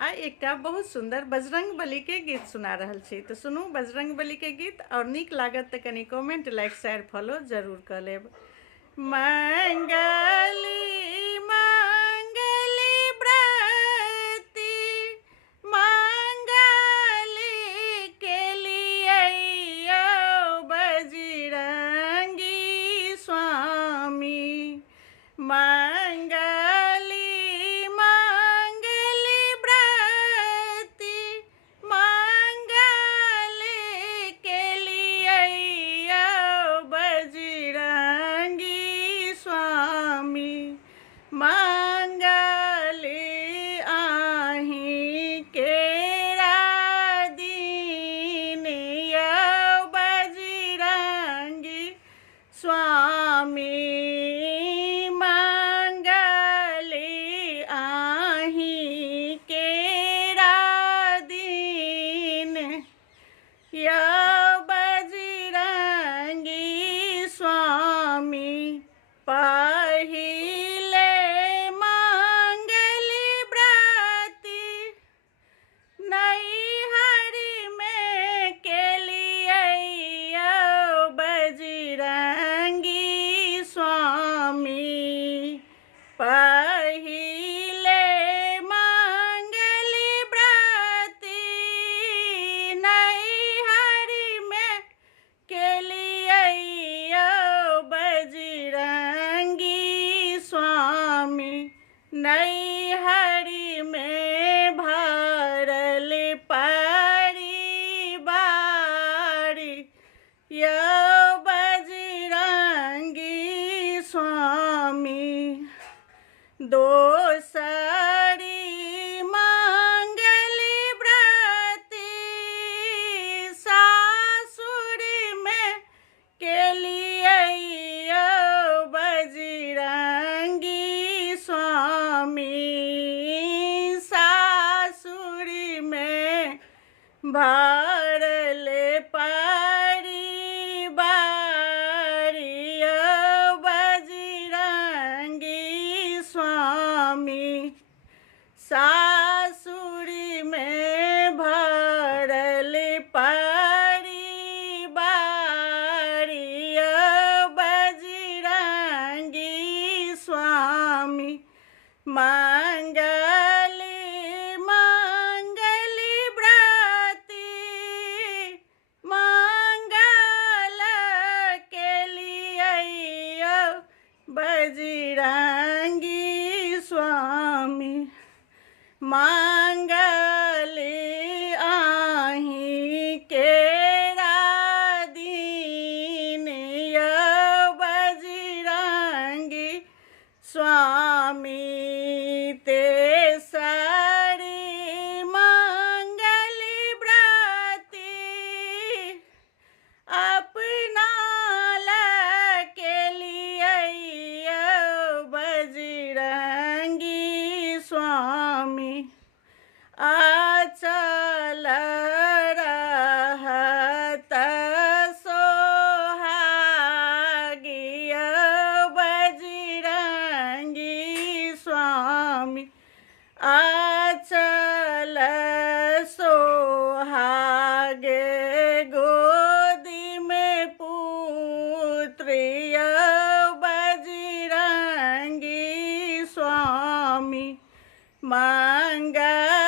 आ एकटा बहुत सुंदर बजरंगबली के गीत सुना रहल छी। तो सुनू बजरंगबली के गीत, और नीक लागत तो कनी कमेंट, लाइक, शेयर, फॉलो जरूर कर लेब। मंगली मंगली व्रती मंगली के लिए बजरंगी स्वामी। मंगली मंगली व्रती मंगली के लिए बजरंगी स्वामी। मंगली आही केरा दीन बजरंगी स्वामी। मंगली आही केरा दीन बजरंगी स्वामी। पहिले मंगली व्रती नैहरी में केलिए बजरंगी स्वामी। पहिले मंगली व्रती नैहरी में केलिए बजरंगी स्वामी। नैहरी में भरल परिवार बजरंगी स्वामी। दोसरी मंगली व्रती सासुर में केलिए बजरंगी स्वामी। सासुर में भरल परिवार बजरंगी स्वामी। सासुर में भरल परिवार बजरंगी स्वामी। मंगली मंगली व्रती मंगल के लिए बजरंगी स्वामी। मंगली आही केरा दीन बजरंगी स्वामी। तेसरी मंगली व्रती अपना के लिए बजरंगी स्वामी। अचल रहत सोहागिय बजरंगी स्वामी। अचल सोहागे गोदी में पुत्र बजरंगी स्वामी। मंगल